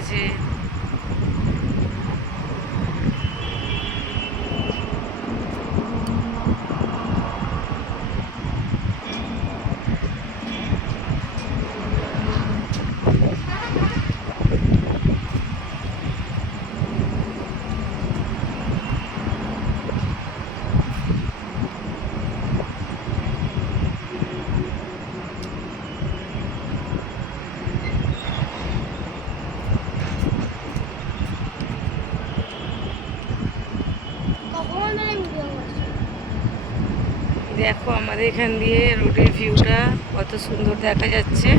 এসেছে। দেখো আমাদের এখান দিয়ে রোডের ভিউটা কত সুন্দর দেখা যাচ্ছে।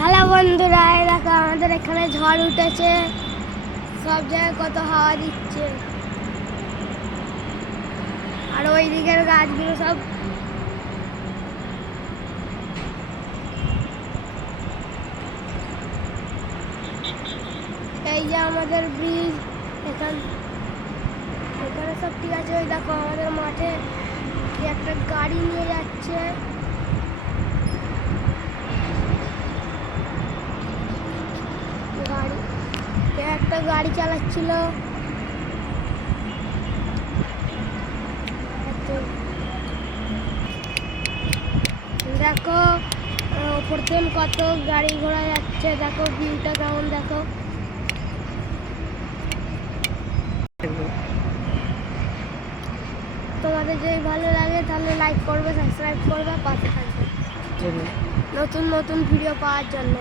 হ্যালো বন্ধুরা, দেখো আমাদের এখানে ঝড় উঠেছে, সব জায়গায় কত হাওয়া দিচ্ছে, আর ওই দিকের গাছগুলো সব এই যে আমাদের ব্রিজ, এখানে সব ঠিক আছে। ওই দেখো আমাদের মাঠে একটা গাড়ি নিয়ে যাচ্ছে, একটা গাড়ি চালাচ্ছিল। দেখো ওপর থেকে কত গাড়ি ঘোড়া যাচ্ছে, দেখো ভিউটা কেমন। দেখো তোমাদের যদি ভালো লাগে তাহলে লাইক করবে, সাবস্ক্রাইব করবে, পাশে থাকবে নতুন নতুন ভিডিও পাওয়ার জন্য।